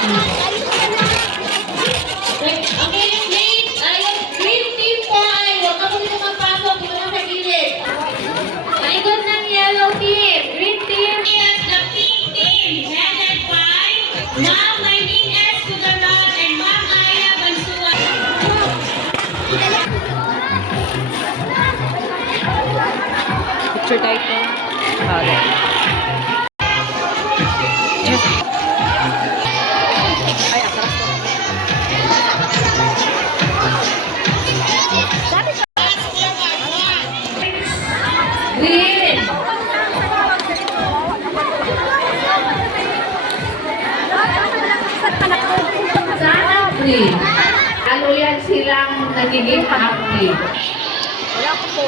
Okay, yung green, yung green team po ay huwag ka po dito magpasok. Dito lang sa gilid. Malikod ng yellow team. Green team is the pink team. Headed by Ma'am Marlene S. Cudaron and Ma'am Aya Bansuan. Picture tayo ko. Ay, atras ko. Green. Sana green. Ano yan silang nagiging happy? Wala ko po.